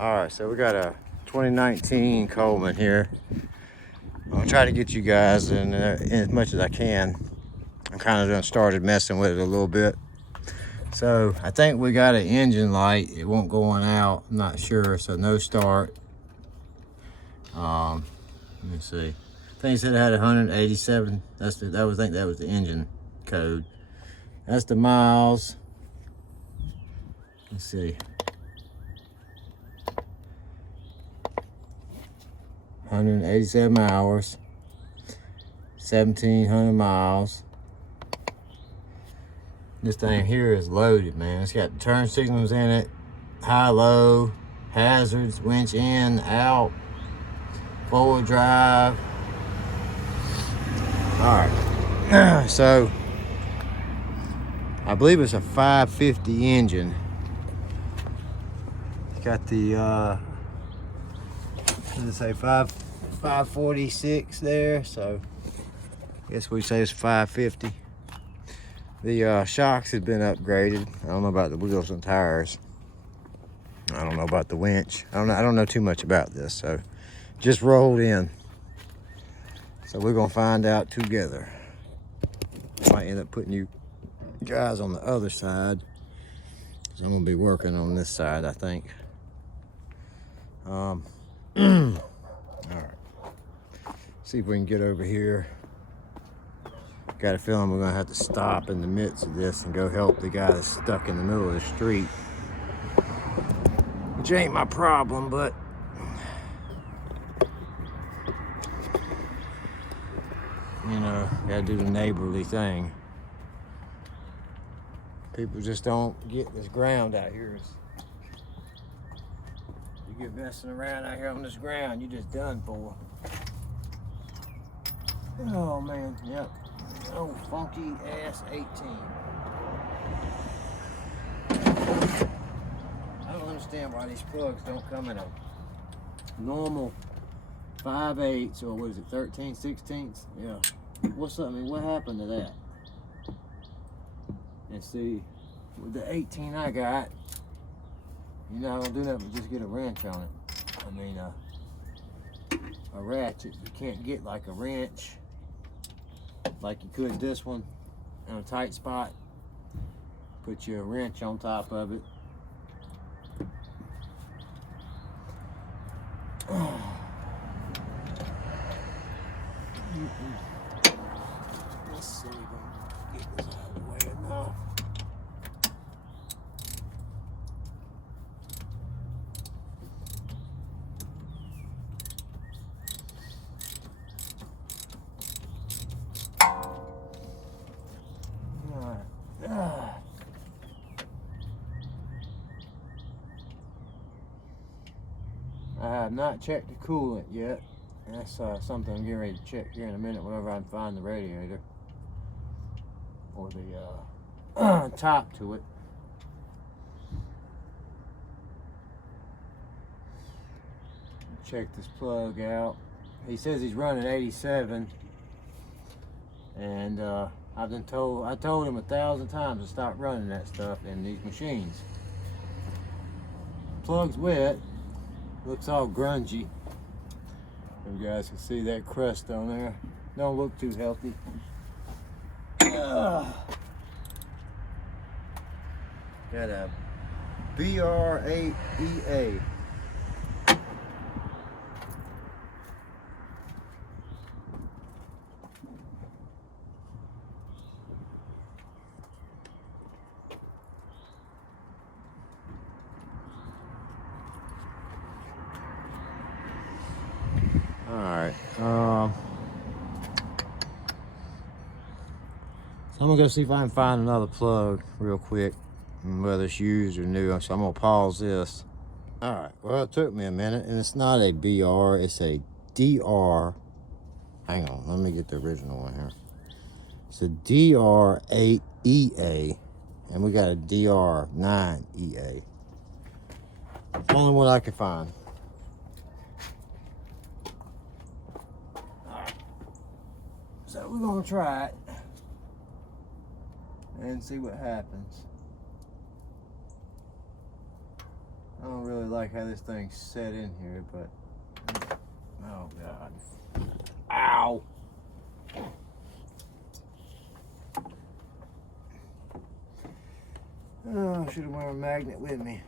All right, so we got a 2019 Coleman here. I'm gonna try to get you guys in as much as I can. I kind of done started messing with it a little bit. So I think we got an engine light. It won't go on out. I'm not sure. So no start. Let me see. I think it said it had 187. I think that was the engine code. That's the miles. Let's see. 187 hours. 1,700 miles. This thing here is loaded, man. It's got turn signals in it, high, low, hazards, winch in, out, forward drive. All right, so I believe it's a 550 engine. It's got the, what did it say, 546 there, so I guess we say it's 550. The shocks have been upgraded. I don't know about the wheels and tires. I don't know about the winch. I don't know too much about this, so just rolled in. So we're gonna find out together. Might end up putting you guys on the other side, so I'm gonna be working on this side, I think. All right. See if we can get over here. Got a feeling we're gonna have to stop in the midst of this and go help the guy that's stuck in the middle of the street. Which ain't my problem, but you know, gotta do the neighborly thing. People just don't get this ground out here. You get messing around out here on this ground, you just done for. Oh man, yep. Oh, funky ass 18. I don't understand why these plugs don't come in a normal 5/8 or what is it, 13/16? Yeah. What's up? I mean, what happened to that? And see, with the 18 I got, you're not gonna do nothing but just get a wrench on it. I mean, a ratchet. You can't get like a wrench like you could this one in a tight spot. Put your wrench on top of it. Let's see if I can get this out of the way enough. I have not checked the coolant yet. That's something I'm getting ready to check here in a minute whenever I can find the radiator or the top to it. Check this plug out. He says he's running 87, and I told him 1,000 times to stop running that stuff in these machines. Plug's wet. Looks all grungy. You guys can see that crust on there. Don't look too healthy. Got a BR8EA. Alright, so I'm gonna go see if I can find another plug real quick, whether it's used or new. So I'm gonna pause this. Alright, well, it took me a minute, and it's not a BR, it's a DR. Hang on, let me get the original one here. It's a DR8EA, and we got a DR9EA. Only one I can find. So we're gonna try it and see what happens. I don't really like how this thing's set in here, but oh God. Ow! Oh, I should have worn a magnet with me.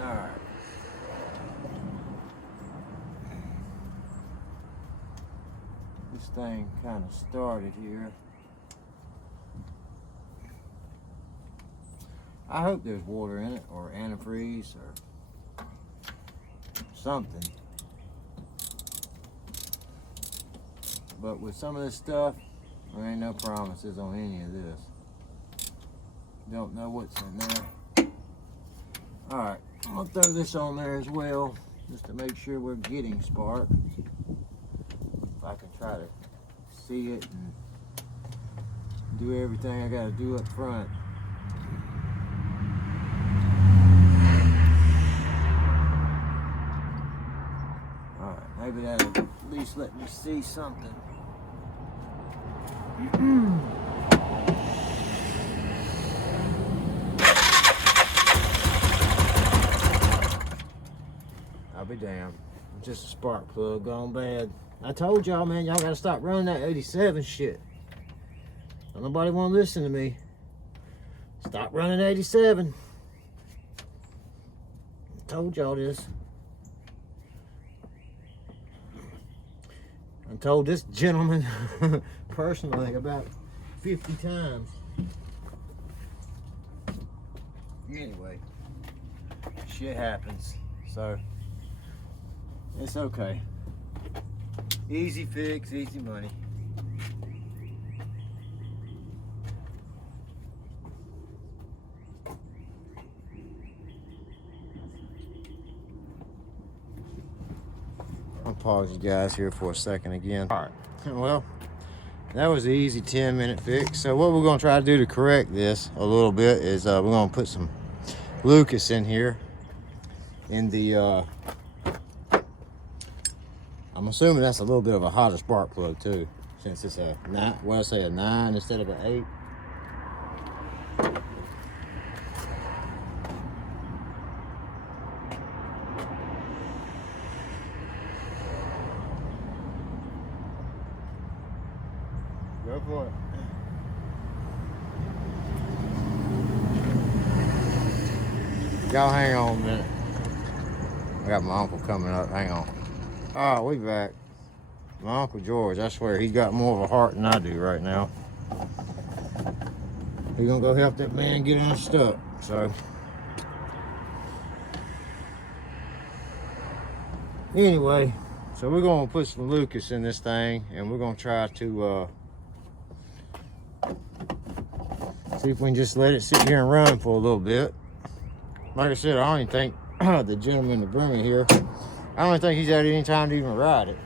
Alright. This thing kind of started here. I hope there's water in it, or antifreeze, or something. But with some of this stuff, there ain't no promises on any of this. Don't know what's in there. Alright, I'm gonna throw this on there as well, just to make sure we're getting spark. If I can try to see it and do everything I gotta do up front. Alright, maybe that'll at least let me see something. I'll be damned. Just a spark plug gone bad. I told y'all, man, y'all gotta stop running that 87 shit. Don't nobody want to listen to me. Stop running 87. I told y'all this. I told this gentleman personally about 50 times. Anyway, shit happens, so it's okay. Easy fix, easy money. I'll pause you guys here for a second again. All right, well, that was the easy 10-minute fix. So what we're gonna try to do to correct this a little bit is we're gonna put some Lucas in here in the I'm assuming that's a little bit of a hotter spark plug too, since it's a 9, what I say, a 9 instead of an 8. Go for it. Y'all hang on a minute. I got my uncle coming up, hang on. Oh, we back. My Uncle George, I swear, he got more of a heart than I do right now. He gonna go help that man get unstuck, so. Anyway, so we're gonna put some Lucas in this thing, and we're gonna try to see if we can just let it sit here and run for a little bit. Like I said, I don't even think the gentleman to bring me here, I don't think he's had any time to even ride it.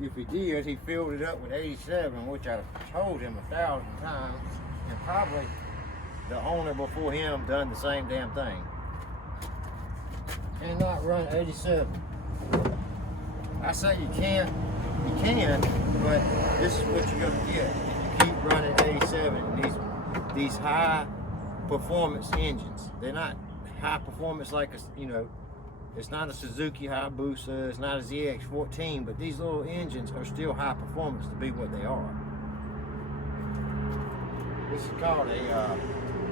If he did, he filled it up with 87, which I told him 1,000 times, and probably the owner before him done the same damn thing. And not run 87. I say you can, but this is what you're gonna get if you keep running 87 in these high performance engines. They're not high performance like a, you know, it's not a Suzuki Hayabusa, it's not a ZX14, but these little engines are still high performance to be what they are. This is called a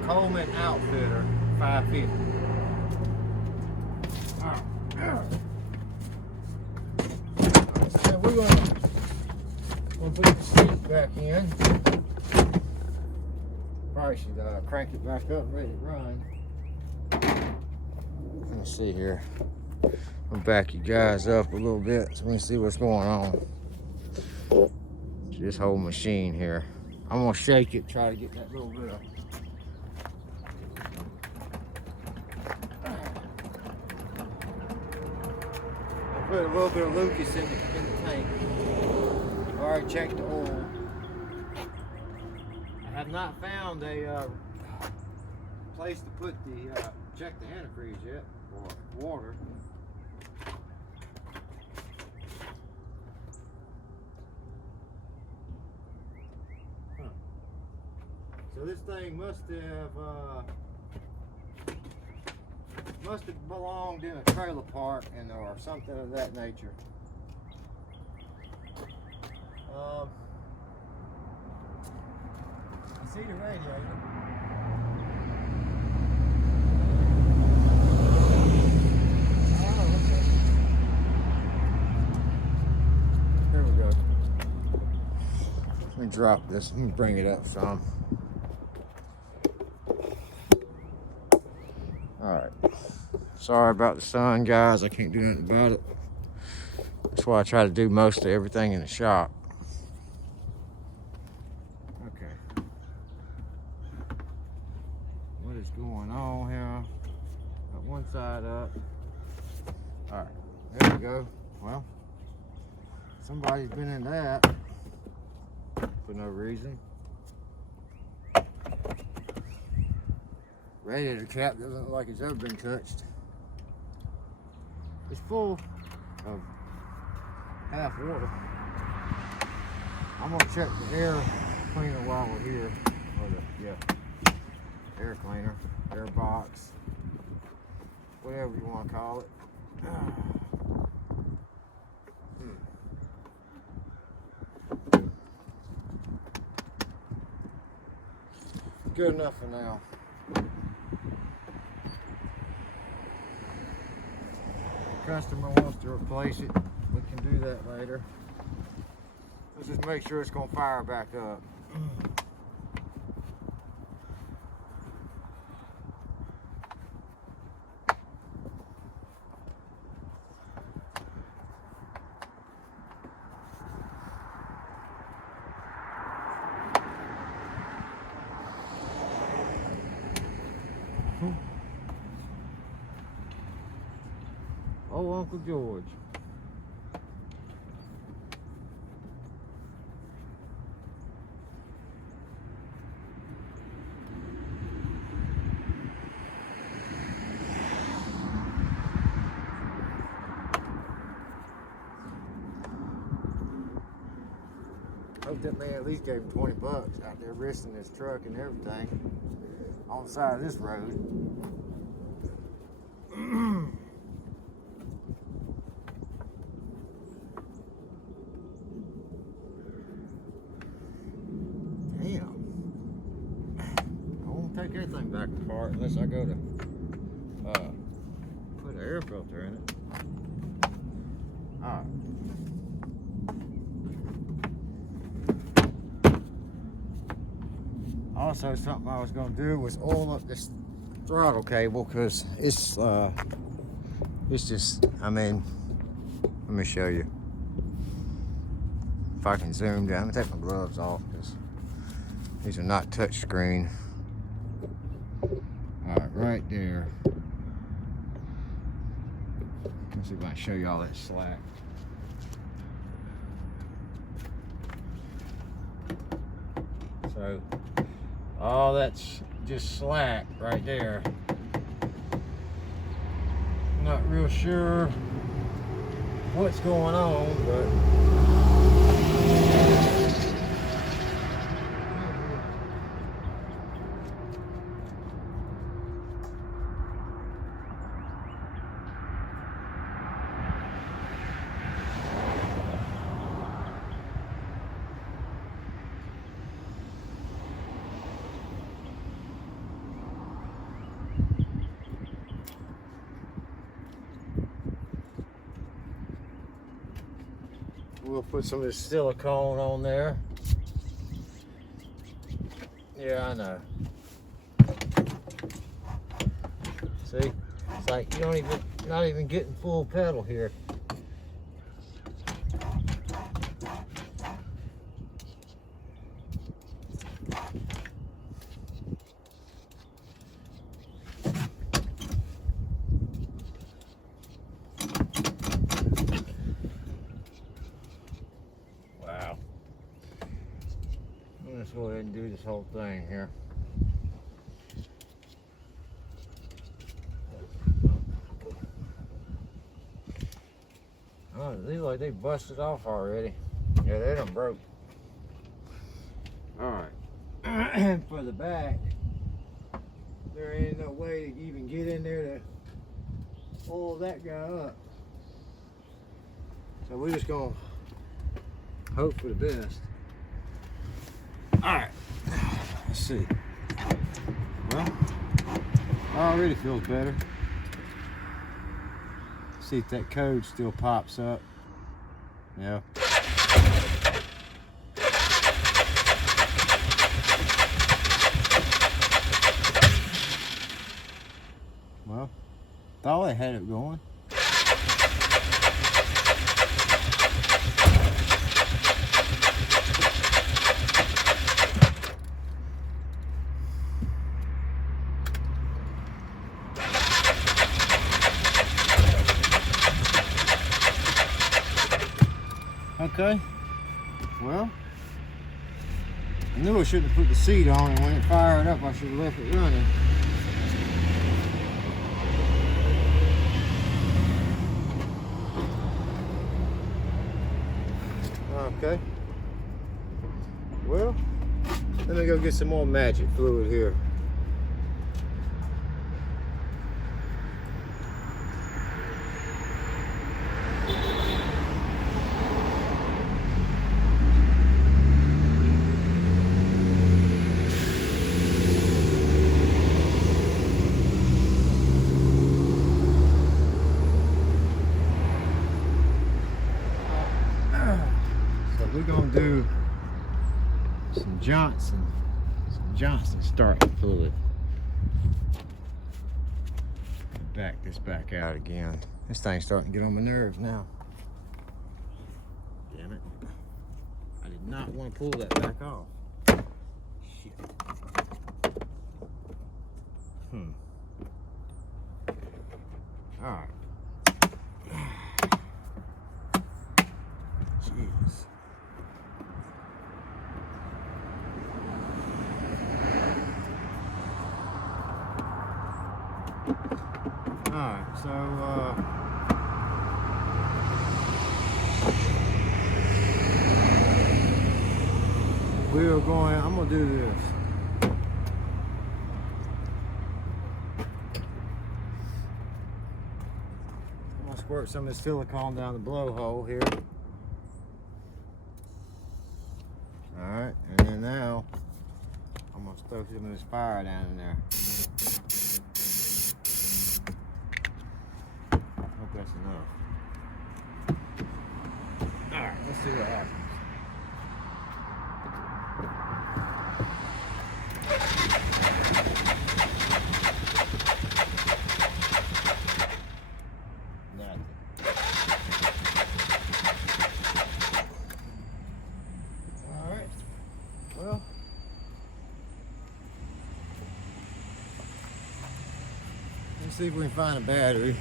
Coleman Outfitter 550. So we're gonna put the seat back in. Probably should crank it back up and let it run. Let me see here. I'll back you guys up a little bit so we can see what's going on. This whole machine here. I'm gonna shake it, try to get that little bit of I'll put a little bit of Lucas in the tank. Alright, check the oil. I have not found a place to put the check the antifreeze yet, or water. So this thing must have belonged in a trailer park or something of that nature. I see the radiator. Here we go. Let me drop this. Let me bring it up some. Alright. Sorry about the sun, guys. I can't do nothing about it. That's why I try to do most of everything in the shop. Okay. What is going on here? Got one side up. Alright. There we go. Well, somebody's been in that for no reason. Radiator cap doesn't look like it's ever been touched. It's full of half water. I'm gonna check the air cleaner while we're here. Air cleaner, air box, whatever you want to call it. Good enough for now. Customer wants to replace it, we can do that later. Let's just make sure it's gonna fire back up. Oh, Uncle George. Hope that man at least gave him 20 bucks out there risking his truck and everything on the side of this road. Take everything back apart unless I go to put an air filter in it. Alright. Also, something I was going to do was oil up this throttle cable because it's just, I mean, let me show you. If I can zoom down, I'm going to take my gloves off because these are not touch screen. Alright, right there. Let's see if I can show you all that slack. So, all that's just slack right there. Not real sure what's going on, but we'll put some of this silicone on there. Yeah, I know. See, it's like you not even getting full pedal here. Let's go ahead and do this whole thing here. Oh, it looks like they busted off already. Yeah, they done broke. Alright. And for the back, there ain't no way to even get in there to oil that guy up. So we're just gonna hope for the best. All right, let's see. Well, already feels better. See if that code still pops up. Yeah. Well, thought I had it going. Okay, well, I knew I shouldn't have put the seat on, and when it fired up, I should have left it running. Okay, well, let me go get some more magic fluid here. We're gonna do some Johnson starting fluid. Back this back out again. This thing's starting to get on my nerves now. Damn it. I did not want to pull that back off. Shit. Alright. Jeez. Alright, so we're going, I'm gonna do this. I'm gonna squirt some of this silicone down the blowhole here. Alright, and then now I'm gonna throw some of this fire down in there. Hope that's enough. Alright, let's see what happens. Nothing. Alright. Well, let's see if we can find a battery.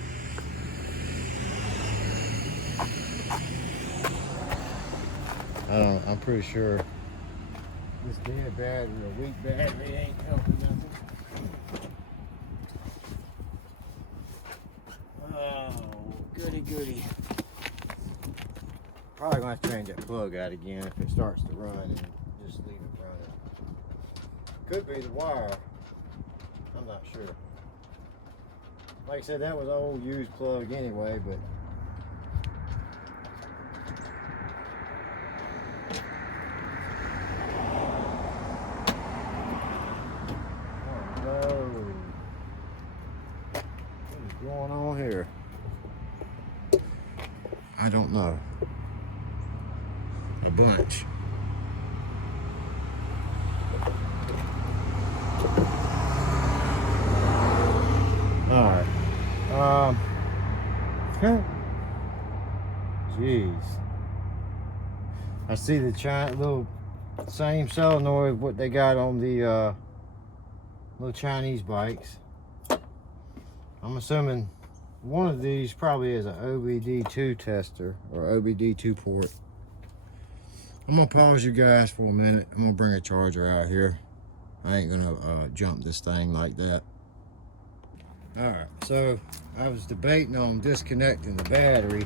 I'm pretty sure this dead battery or weak battery ain't helping nothing. Oh, goody goody. Probably gonna have to change that plug out again if it starts to run and just leave it running. Could be the wire. I'm not sure. Like I said, that was an old used plug anyway, but going on here? I don't know. A bunch. Alright. Jeez. I see the little same solenoid what they got on the little Chinese bikes. I'm assuming one of these probably is an OBD2 tester or OBD2 port. I'm gonna pause you guys for a minute. I'm gonna bring a charger out here. I ain't gonna jump this thing like that. All right, so I was debating on disconnecting the battery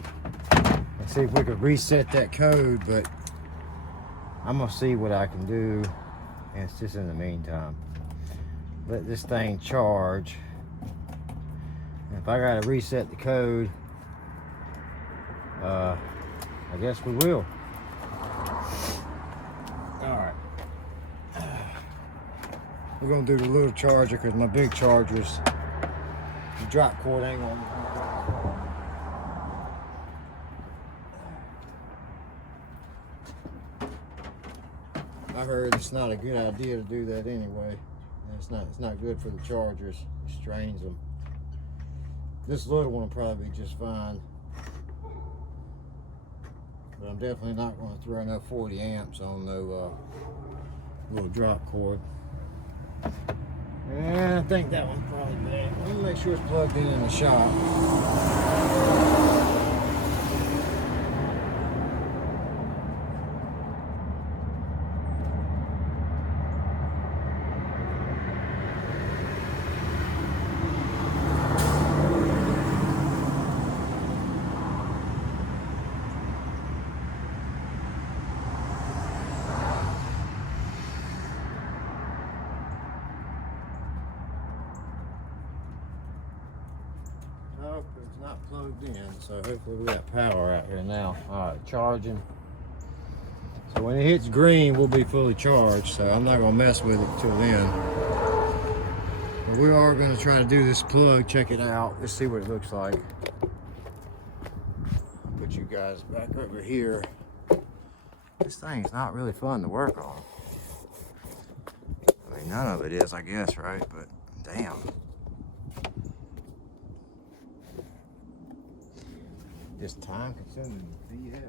and see if we could reset that code, but I'm gonna see what I can do And it's just in the meantime. Let this thing charge. And if I gotta reset the code, I guess we will. Alright. We're gonna do the little charger because my big chargers, the drop cord ain't gonna. I heard it's not a good idea to do that anyway. It's not good for the chargers. It strains them. This little one will probably be just fine. But I'm definitely not going to throw no 40 amps on no little drop cord. And I think that one's probably bad. Let me make sure it's plugged in the shop. It's not plugged in, so hopefully we got power out here now. Alright, charging. So when it hits green, we'll be fully charged, so I'm not going to mess with it till then. But we are going to try to do this plug, check it out, let's see what it looks like. Put you guys back over here. This thing's not really fun to work on. I mean, none of it is, I guess, right? But damn. Just time consuming BS.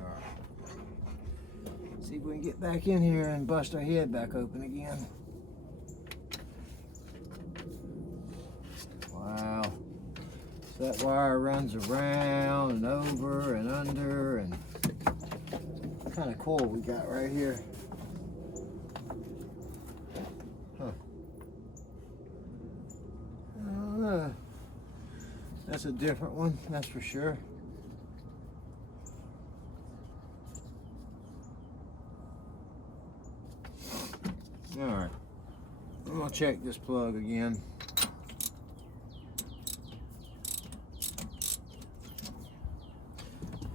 Alright. See if we can get back in here and bust our head back open again. Wow. So that wire runs around and over and under, and what kind of coil we got right here? That's a different one, that's for sure. Alright, I'm gonna check this plug again.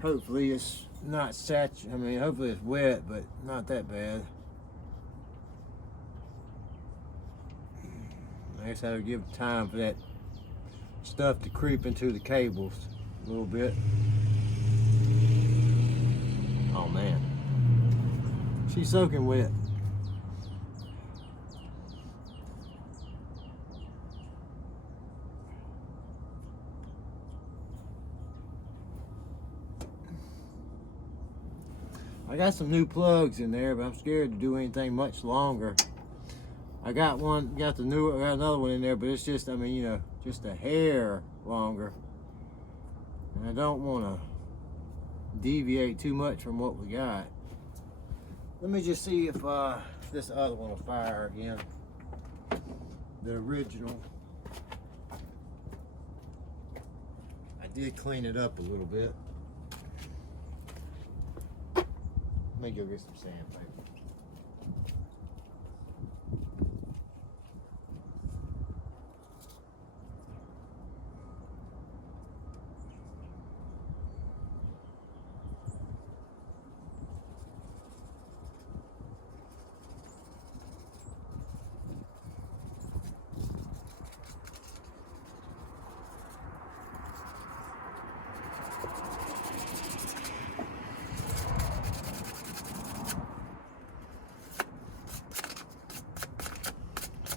Hopefully it's not saturated, I mean hopefully it's wet, but not that bad. I guess I would give time for that stuff to creep into the cables a little bit. Oh man, she's soaking wet. I got some new plugs in there, but I'm scared to do anything much longer. I got another one in there, but it's just, I mean, you know, just a hair longer. And I don't want to deviate too much from what we got. Let me just see if this other one will fire again. The original. I did clean it up a little bit. Let me go get some sandpaper.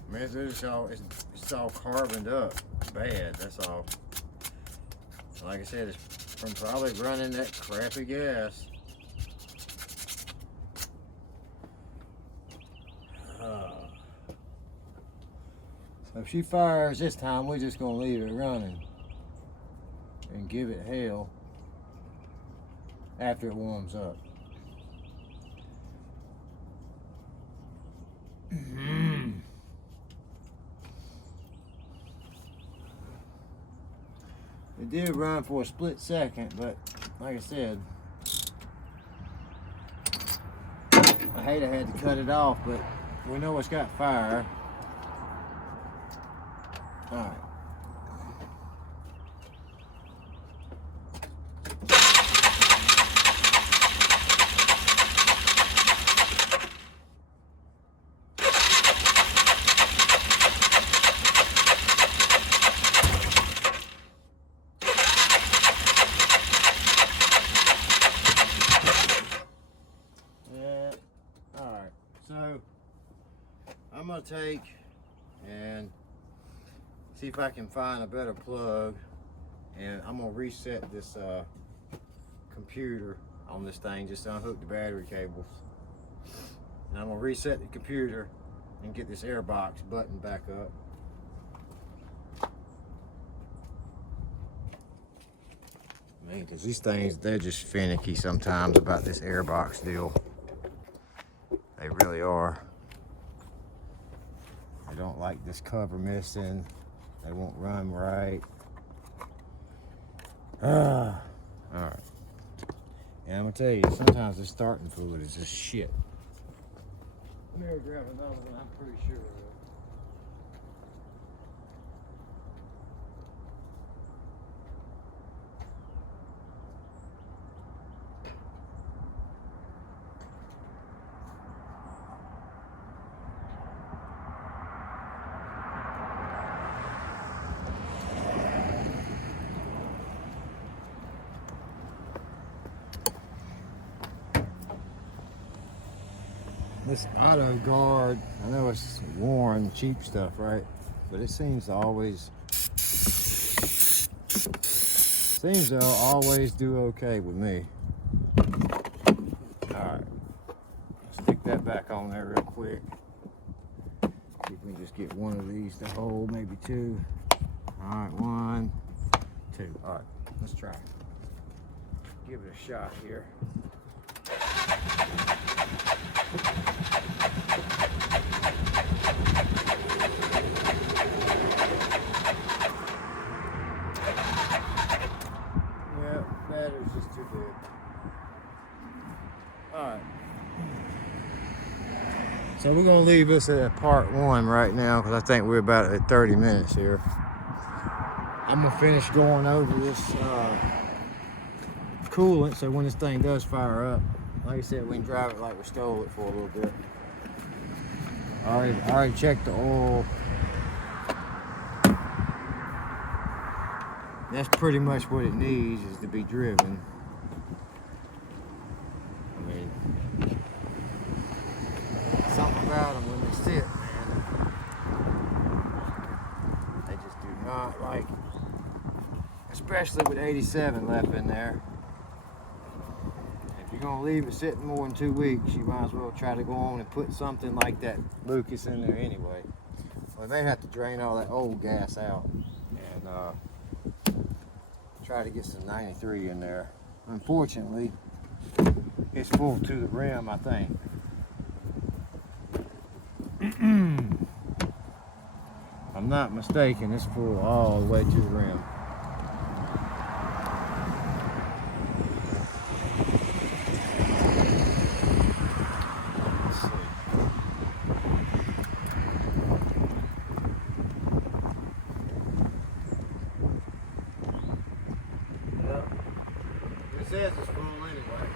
Man, it's all carboned up bad, that's all. Like I said, it's from probably running that crappy gas. So if she fires this time, we're just gonna leave it running and give it hell after it warms up. It did run for a split second, but like I said, I hate I had to cut it off, but we know it's got fire. All right. So I'm gonna take and see if I can find a better plug, and I'm gonna reset this computer on this thing. Just unhook the battery cables, and I'm gonna reset the computer and get this airbox button back up. Man, because these things, they're just finicky sometimes about this airbox deal. They really are. They don't like this cover missing. They won't run right. All right. And I'm gonna tell you, sometimes this starting fluid is just shit. Let me grab another one, I'm pretty sure of it. This auto guard, I know it's worn, cheap stuff, right? But it seems to always do okay with me. All right, stick that back on there real quick. See if we can just get one of these to hold, maybe two. All right, 1, 2. All right, let's try it. Give it a shot here. Yeah, battery's just too big. Alright. So we're going to leave this at part 1 right now, because I think we're about at 30 minutes here. I'm going to finish going over this coolant, so when this thing does fire up, like I said, we can drive it like we stole it for a little bit. I already checked the oil. That's pretty much what it needs, is to be driven. I mean, something about them when they sit, man. They just do not like it. Especially with 87 left in there. If you're gonna leave it sitting more than 2 weeks, you might as well try to go on and put something like that Lucas in there anyway. Well, they have to drain all that old gas out and try to get some 93 in there. Unfortunately, it's full to the rim, I think. If I'm not mistaken, it's full all the way to the rim. It says it's full anyway.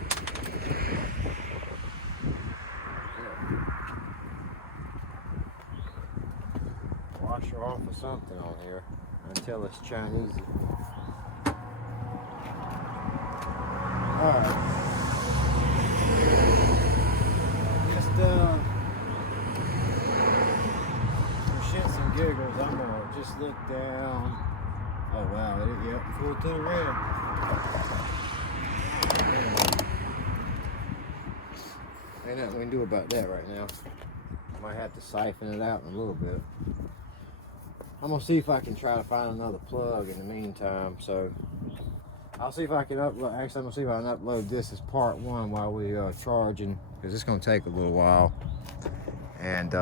Wash her off with something on here until it's Chinese. Alright. Just for shits and giggles, I'm gonna just look down. Oh wow, yep, full to the rim. Ain't nothing we can do about that right now. Might have to siphon it out in a little bit. I'm gonna see if I can try to find another plug in the meantime. So I'll see if I can upload. Actually, I'm gonna see if I can upload this as part 1 while we are charging, because it's gonna take a little while. And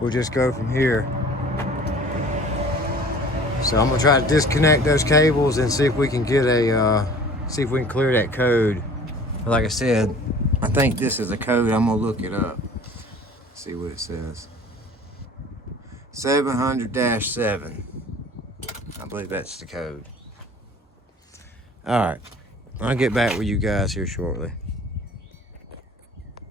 we'll just go from here. So I'm gonna try to disconnect those cables and see if we can get a, see if we can clear that code. But like I said, I think this is a code. I'm gonna look it up. See what it says. 700-7. I believe that's the code. All right, I'll get back with you guys here shortly.